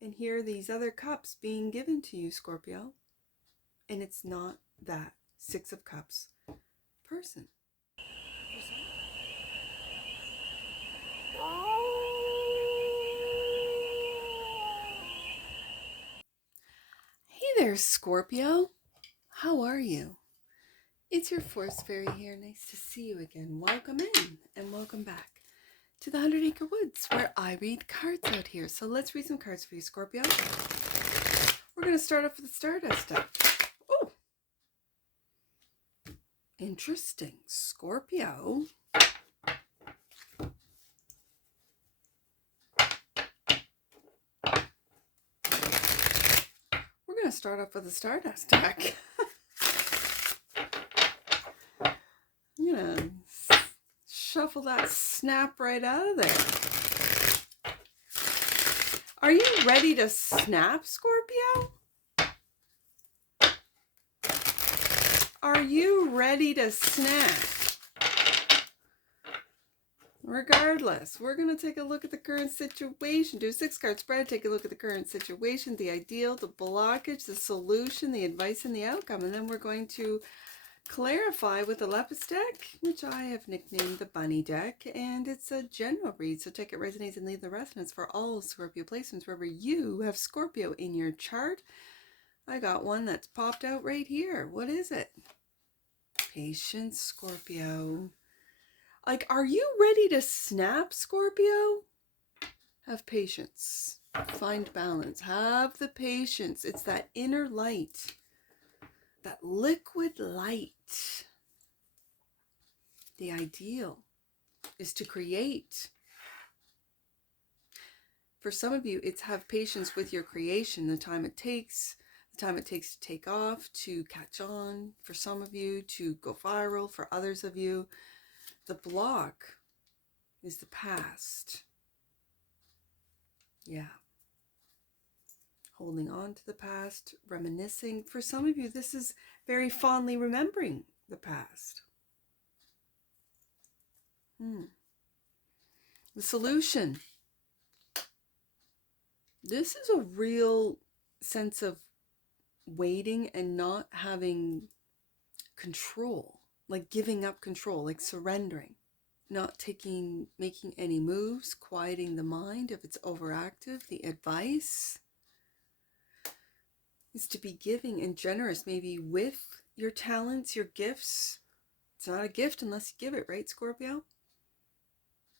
And here are these other cups being given to you, Scorpio. And it's not that Six of Cups person. Hey there, Scorpio. How are you? It's your Force Fairy here. Nice to see you again. Welcome in and welcome back to the 100 Acre Woods, where I read cards out here. So let's read some cards for you, Scorpio. We're going to start off with the Stardust deck. Oh, interesting. Scorpio. We're going to start off with the Stardust deck. I'm going to shuffle that snap right out of there. Are you ready to snap, Scorpio? Are you ready to snap? Regardless, we're going to take a look at the current situation. Do a 6-card spread, take a look at the current situation, the ideal, the blockage, the solution, the advice, and the outcome. And then we're going to clarify with the LEPUS deck, which I have nicknamed the Bunny deck. And it's a general read, so take it resonates and leave the resonance for all Scorpio placements wherever you have Scorpio in your chart. I got one that's popped out right here. What is it? Patience, Scorpio. Like, are you ready to snap, Scorpio? Have patience. Find balance. Have the patience. It's that inner light. That liquid light. The ideal is to create. For some of you, it's have patience with your creation, the time it takes to take off, to catch on. For some of you, to go viral. For others of you, the block is the past. Yeah. Holding on to the past, reminiscing. For some of you, this is very fondly remembering the past. The solution. This is a real sense of waiting and not having control, like giving up control, like surrendering, not making any moves, quieting the mind if it's overactive. The advice is to be giving and generous, maybe with your talents, your gifts. It's not a gift unless you give it, right, Scorpio?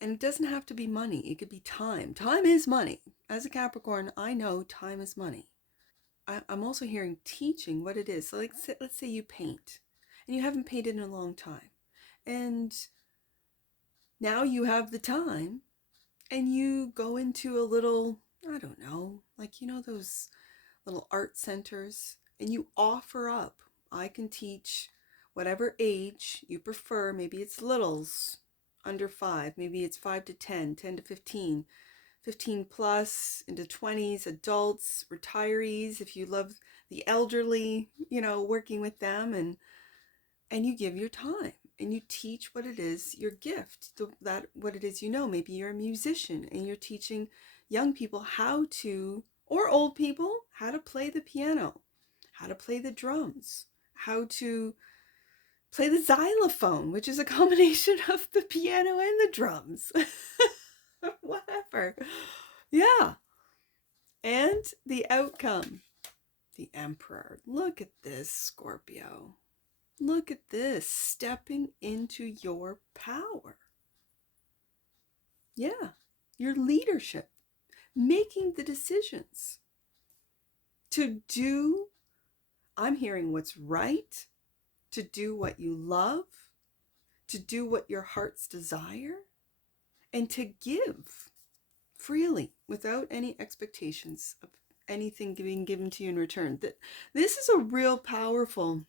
And it doesn't have to be money. It could be time. Time is money. As a Capricorn, I know time is money. I'm also hearing teaching what it is. So let's say you paint and you haven't painted in a long time. And now you have the time and you go into a little, I don't know, like, you know, those little art centers, and you offer up, I can teach whatever age you prefer. Maybe it's littles, under 5, maybe it's 5 to 10, 10 to 15, 15 plus, into 20s, adults, retirees, if you love the elderly, you know, working with them, and you give your time and you teach what it is, your gift, that what it is, you know. Maybe you're a musician and you're teaching young people how to, or old people, how to play the piano, how to play the drums, how to play the xylophone, which is a combination of the piano and the drums. Whatever. Yeah. And the outcome, the Emperor. Look at this, Scorpio. Look at this, stepping into your power. Yeah, your leadership, making the decisions to do, I'm hearing what's right, to do what you love, to do what your heart's desire, and to give freely without any expectations of anything being given to you in return. This is a real powerful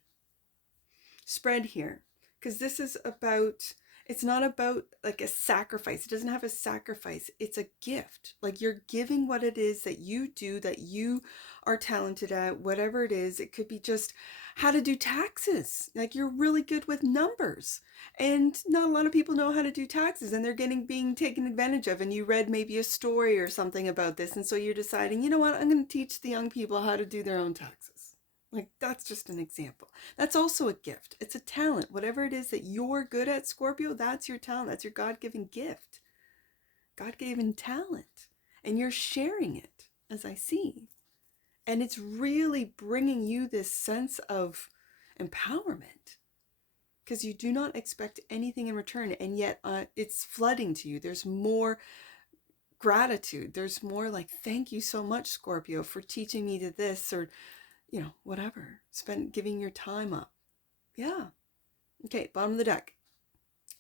spread here, because this is about, it's not about like a sacrifice. It doesn't have a sacrifice. It's a gift. Like, you're giving what it is that you do, that you are talented at, whatever it is. It could be just how to do taxes. Like you're really good with numbers. And not a lot of people know how to do taxes, and they're being taken advantage of. And you read maybe a story or something about this. And so you're deciding, you know what, I'm going to teach the young people how to do their own taxes. Like that's just an example. That's also a gift. It's a talent. Whatever it is that you're good at, Scorpio, that's your talent. That's your God-given gift. God-given talent. And you're sharing it, as I see. And it's really bringing you this sense of empowerment because you do not expect anything in return. And yet it's flooding to you. There's more gratitude. There's more like, thank you so much, Scorpio, for teaching me to this, or, whatever. Giving your time up. Yeah. Okay, bottom of the deck.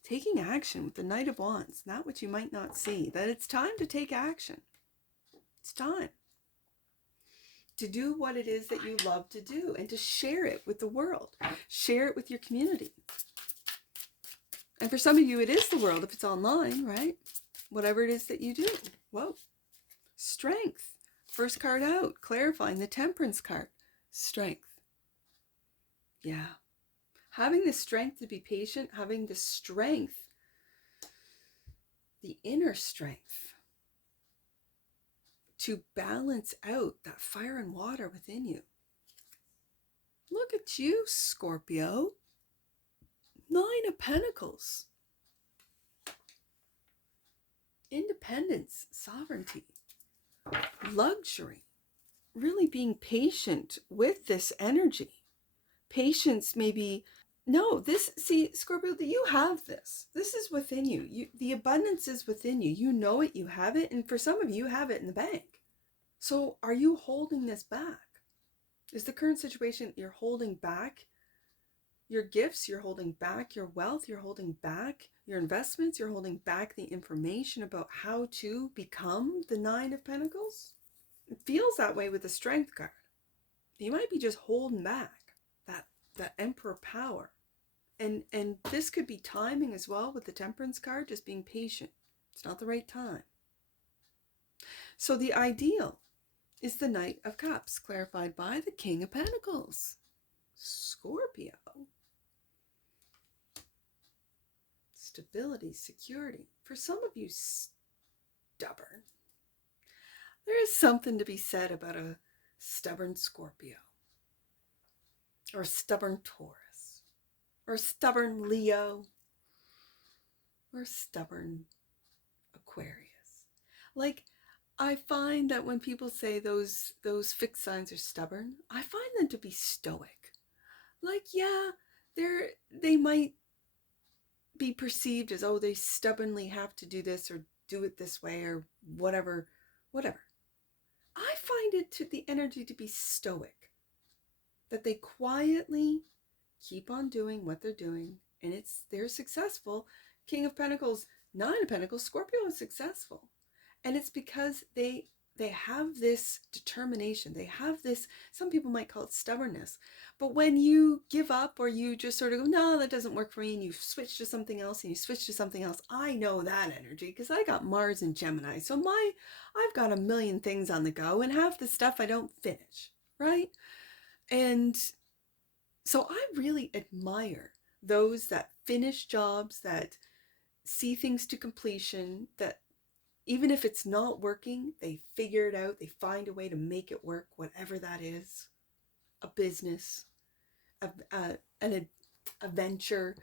Taking action with the Knight of Wands. Not what you might not see. That it's time to take action. It's time to do what it is that you love to do and to share it with the world. Share it with your community. And for some of you, it is the world if it's online, right? Whatever it is that you do. Whoa. Strength. First card out, clarifying the Temperance card. Strength. Yeah. Having the strength to be patient, having the strength, the inner strength to balance out that fire and water within you. Look at you, Scorpio. 9 of Pentacles. Independence, sovereignty, luxury. Really being patient with this energy. Patience maybe. No, Scorpio, that you have this. This is within you. The abundance is within you. You know it, you have it. And for some of you, have it in the bank. So are you holding this back? Is the current situation you're holding back your gifts, you're holding back your wealth, you're holding back your investments, you're holding back the information about how to become the 9 of Pentacles? It feels that way with the Strength card. You might be just holding back that Emperor power. And this could be timing as well with the Temperance card, just being patient. It's not the right time. So the ideal is the Knight of Cups, clarified by the King of Pentacles. Scorpio. Stability, security. For some of you, stubborn. There is something to be said about a stubborn Scorpio, or a stubborn Taurus, or a stubborn Leo, or a stubborn Aquarius. Like, I find that when people say those fixed signs are stubborn, I find them to be stoic. Like, yeah, they might be perceived as, oh, they stubbornly have to do this or do it this way or whatever. I find the energy to be stoic. That they quietly keep on doing what they're doing, and they're successful. King of Pentacles, 9 of Pentacles, Scorpio is successful. And it's because they have this determination. They have this, some people might call it stubbornness. But when you give up, or you just sort of go, no, that doesn't work for me, and you switch to something else, I know that energy because I got Mars and Gemini. So I've got a million things on the go, and half the stuff I don't finish, right? And so I really admire those that finish jobs, that see things to completion, that even if it's not working, they figure it out. They find a way to make it work, whatever that is. A business, a venture,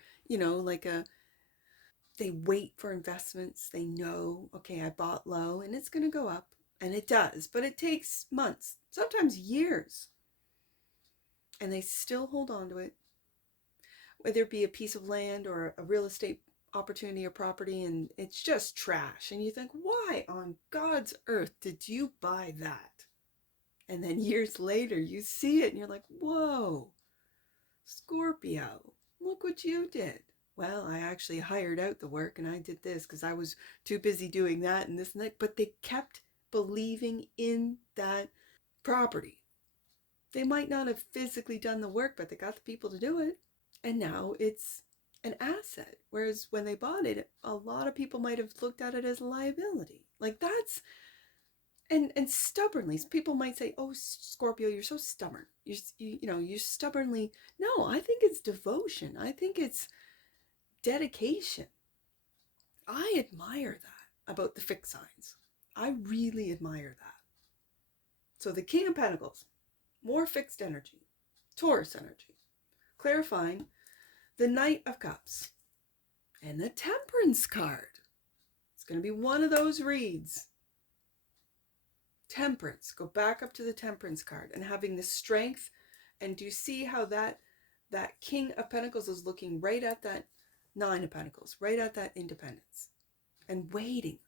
they wait for investments. They know, okay, I bought low and it's going to go up. And it does, but it takes months, sometimes years. And they still hold on to it, whether it be a piece of land or a real estate opportunity or property, and it's just trash. And you think, why on God's earth did you buy that? And then years later, you see it and you're like, whoa, Scorpio, look what you did. Well, I actually hired out the work and I did this because I was too busy doing that and this and that. But they kept believing in that property. They might not have physically done the work, but they got the people to do it. And now it's an asset. Whereas when they bought it, a lot of people might have looked at it as a liability. Like And stubbornly, people might say, oh, Scorpio, you're so stubborn. You're stubbornly. No, I think it's devotion. I think it's dedication. I admire that about the fixed signs. I really admire that. So the King of Pentacles, more fixed energy, Taurus energy, clarifying the Knight of Cups, and the Temperance card. It's going to be one of those reads. Temperance, go back up to the Temperance card and having the strength. And do you see how that King of Pentacles is looking right at that Nine of Pentacles, right at that independence and waiting.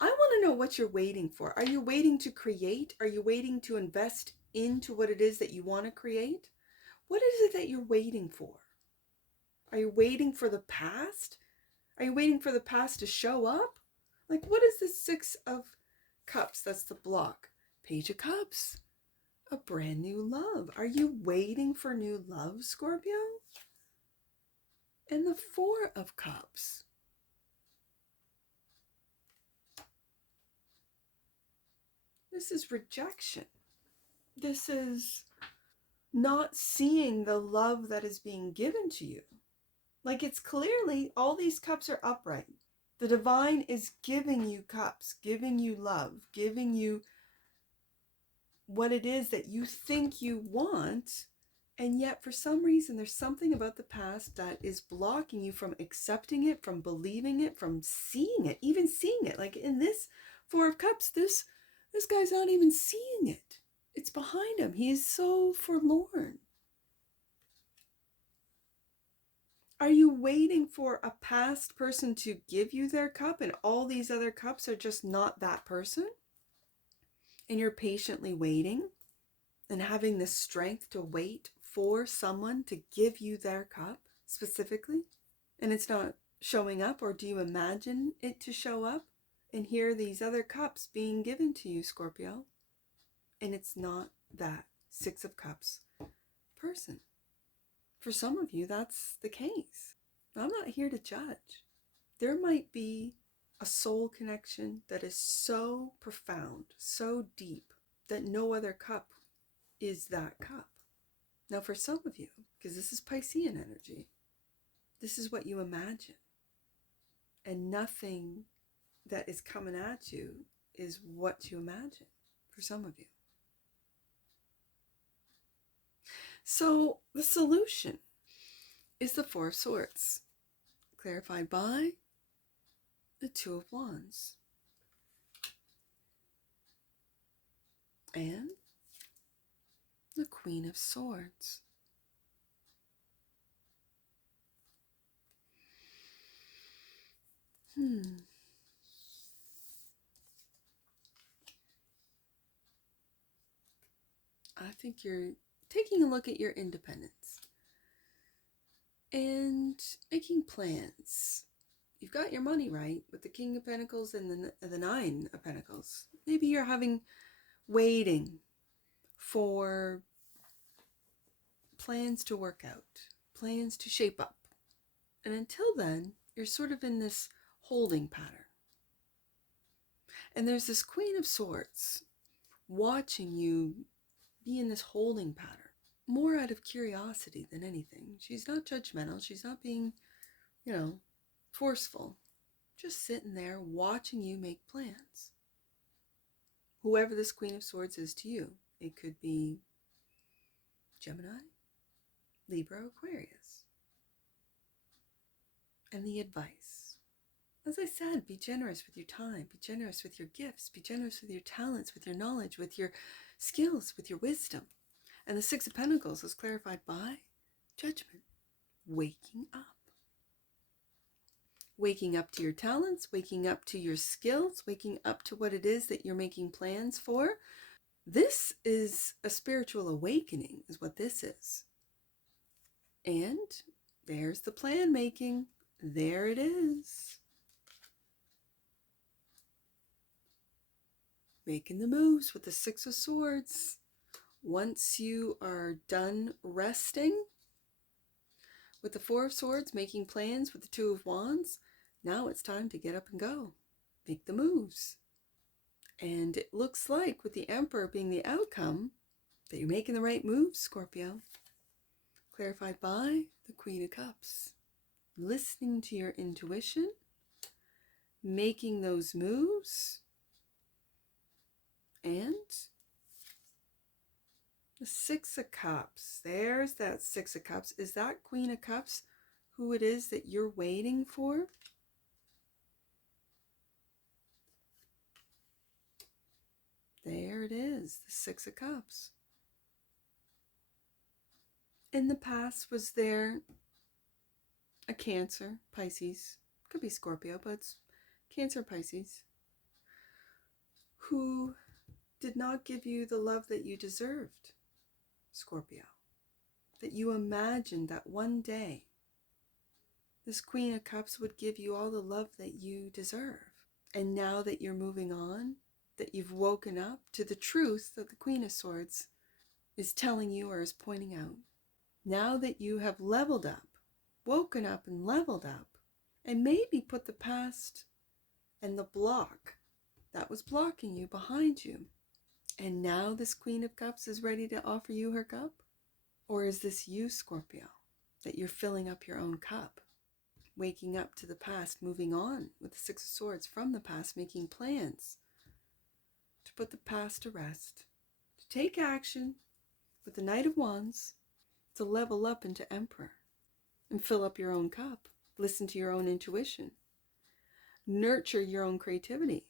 I want to know what you're waiting for. Are you waiting to create? Are you waiting to invest into what it is that you want to create? What is it that you're waiting for? Are you waiting for the past? Are you waiting for the past to show up? Like, what is the Six of Cups? That's the block. Page of Cups. A brand new love. Are you waiting for new love, Scorpio? And the Four of Cups. This is rejection. This is not seeing the love that is being given to you. Like, it's clearly all these cups are upright. The divine is giving you cups, giving you love, giving you what it is that you think you want. And yet, for some reason, there's something about the past that is blocking you from accepting it, from believing it, from seeing it, even seeing it. Like in this Four of Cups, this guy's not even seeing it. It's behind him. He is so forlorn. Are you waiting for a past person to give you their cup and all these other cups are just not that person? And you're patiently waiting and having the strength to wait for someone to give you their cup specifically? And it's not showing up, or do you imagine it to show up? And here are these other cups being given to you, Scorpio. And it's not that Six of Cups person. For some of you, that's the case. I'm not here to judge. There might be a soul connection that is so profound, so deep, that no other cup is that cup. Now, for some of you, because this is Piscean energy, this is what you imagine. And nothing that is coming at you is what you imagine for some of you. So the solution is the Four of Swords, clarified by the Two of Wands. And the Queen of Swords. I think you're taking a look at your independence and making plans. You've got your money right with the King of Pentacles and the Nine of Pentacles. Maybe you're waiting for plans to work out, plans to shape up. And until then, you're sort of in this holding pattern. And there's this Queen of Swords watching you be in this holding pattern, more out of curiosity than anything. She's not judgmental. She's not being, forceful. Just sitting there watching you make plans. Whoever this Queen of Swords is to you. It could be Gemini, Libra, Aquarius. And the advice. As I said, be generous with your time. Be generous with your gifts. Be generous with your talents, with your knowledge, with your skills, with your wisdom. And the Six of Pentacles is clarified by judgment. Waking up. Waking up to your talents, waking up to your skills, waking up to what it is that you're making plans for. This is a spiritual awakening, is what this is. And there's the plan making. There it is. Making the moves with the Six of Swords. Once you are done resting with the Four of Swords, making plans with the Two of Wands, now it's time to get up and go. Make the moves. And it looks like, with the Emperor being the outcome, that you're making the right moves, Scorpio. Clarified by the Queen of Cups. Listening to your intuition, making those moves, and the Six of Cups. There's that Six of Cups. Is that Queen of Cups who it is that you're waiting for? There it is, the Six of Cups. In the past, was there a Cancer, Pisces, could be Scorpio, but it's Cancer, Pisces, who did not give you the love that you deserved, Scorpio? That you imagined that one day this Queen of Cups would give you all the love that you deserve. And now that you're moving on, that you've woken up to the truth that the Queen of Swords is telling you or is pointing out, now that you have leveled up, woken up and leveled up, and maybe put the past and the block that was blocking you behind you, and now this Queen of Cups is ready to offer you her cup? Or is this you, Scorpio, that you're filling up your own cup, waking up to the past, moving on with the Six of Swords from the past, making plans to put the past to rest, to take action with the Knight of Wands, to level up into Emperor and fill up your own cup, listen to your own intuition, nurture your own creativity.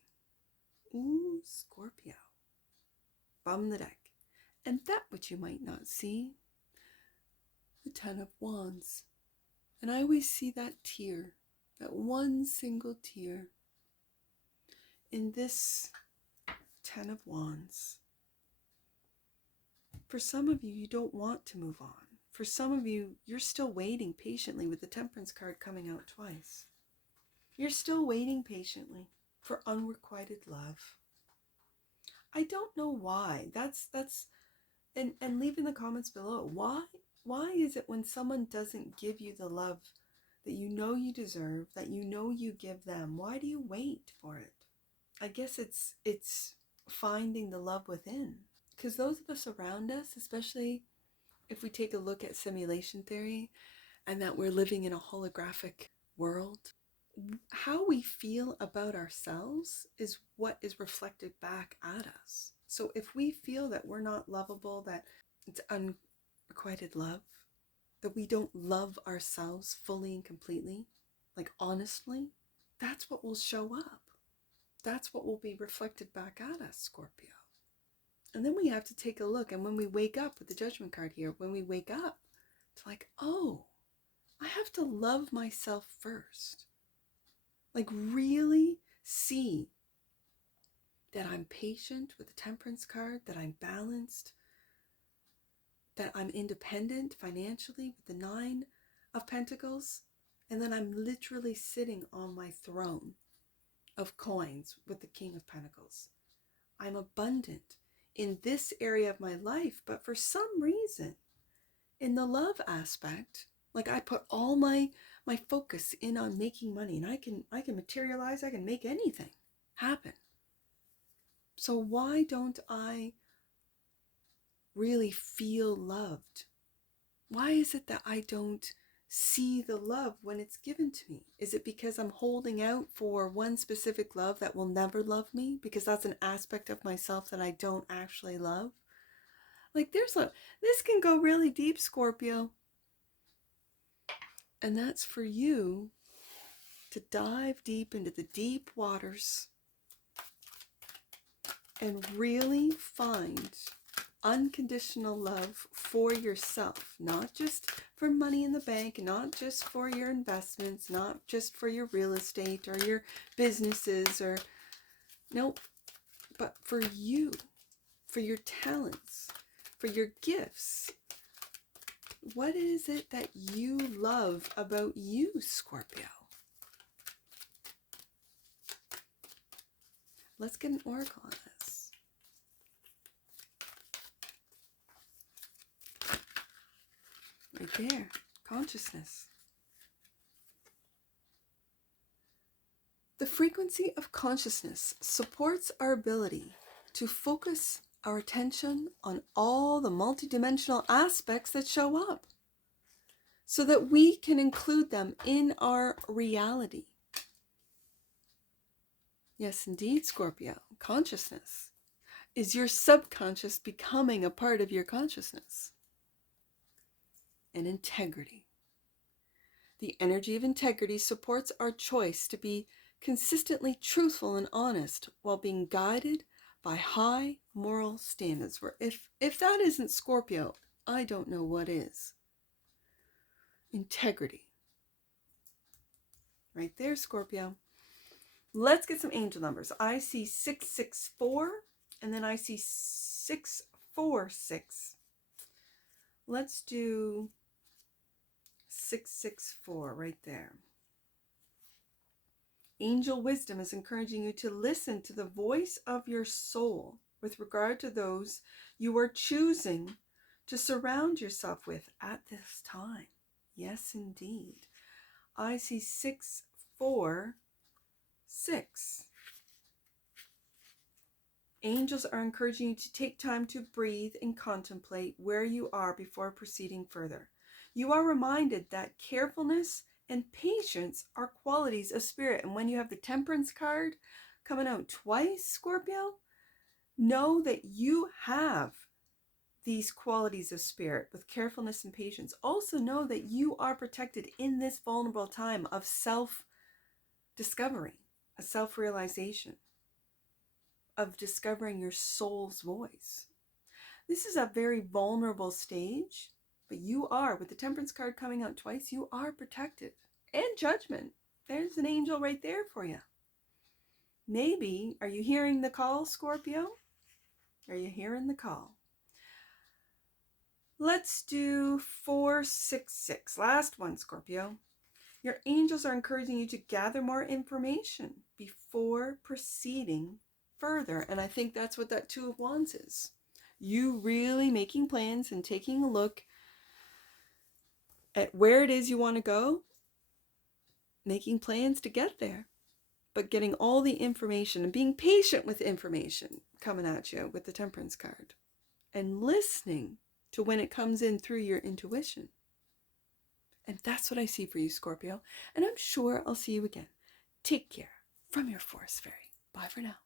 Ooh, Scorpio. Bum the deck. And that which you might not see, the Ten of Wands. And I always see that tear, that one single tear in this Ten of Wands. For some of you, you don't want to move on. For some of you, you're still waiting patiently with the Temperance card coming out twice. You're still waiting patiently for unrequited love. I don't know why. And leave in the comments below. Why is it when someone doesn't give you the love that you know you deserve, that you know you give them, why do you wait for it? I guess it's finding the love within. Because those of us around us, especially if we take a look at simulation theory and that we're living in a holographic world, how we feel about ourselves is what is reflected back at us. So if we feel that we're not lovable, that it's unrequited love, that we don't love ourselves fully and completely, like honestly, that's what will show up. That's what will be reflected back at us, Scorpio. And then we have to take a look, and when we wake up with the Judgment card here, when we wake up, it's like, oh, I have to love myself first. Like really see that I'm patient with the Temperance card, that I'm balanced, that I'm independent financially with the Nine of Pentacles, and then I'm literally sitting on my throne of coins with the King of Pentacles. I'm abundant in this area of my life, but for some reason, in the love aspect, like I put all my focus in on making money, and I can materialize, I can make anything happen. So why don't I really feel loved? Why is it that I don't see the love when it's given to me? Is it because I'm holding out for one specific love that will never love me? Because that's an aspect of myself that I don't actually love? Like this can go really deep, Scorpio. And that's for you to dive deep into the deep waters and really find unconditional love for yourself, not just for money in the bank, not just for your investments, not just for your real estate or your businesses, or nope, but for you, for your talents, for your gifts. What is it that you love about you, Scorpio? Let's get an oracle on this. Right there, consciousness. The frequency of consciousness supports our ability to focus our attention on all the multidimensional aspects that show up so that we can include them in our reality. Yes, indeed, Scorpio. Consciousness is your subconscious becoming a part of your consciousness. And integrity. The energy of integrity supports our choice to be consistently truthful and honest while being guided by high moral standards. Where if that isn't Scorpio, I don't know what is. Integrity. Right there, Scorpio. Let's get some angel numbers. I see 664 and then I see 646. Let's do 664 right there. Angel wisdom is encouraging you to listen to the voice of your soul with regard to those you are choosing to surround yourself with at this time. Yes, indeed. I see 646. Angels are encouraging you to take time to breathe and contemplate where you are before proceeding further. You are reminded that carefulness and patience are qualities of spirit. And when you have the Temperance card coming out twice, Scorpio, know that you have these qualities of spirit with carefulness and patience. Also know that you are protected in this vulnerable time of self-discovery, a self-realization, of discovering your soul's voice. This is a very vulnerable stage, but you are, with the Temperance card coming out twice, you are protected. And Judgment. There's an angel right there for you. Maybe, are you hearing the call, Scorpio? Are you hearing the call? Let's do 466. Last one, Scorpio. Your angels are encouraging you to gather more information before proceeding further. And I think that's what that Two of Wands is. You really making plans and taking a look at where it is you want to go, making plans to get there, but getting all the information and being patient with information coming at you with the Temperance card and listening to when it comes in through your intuition. And that's what I see for you, Scorpio. And I'm sure I'll see you again. Take care from your Forest Fairy. Bye for now.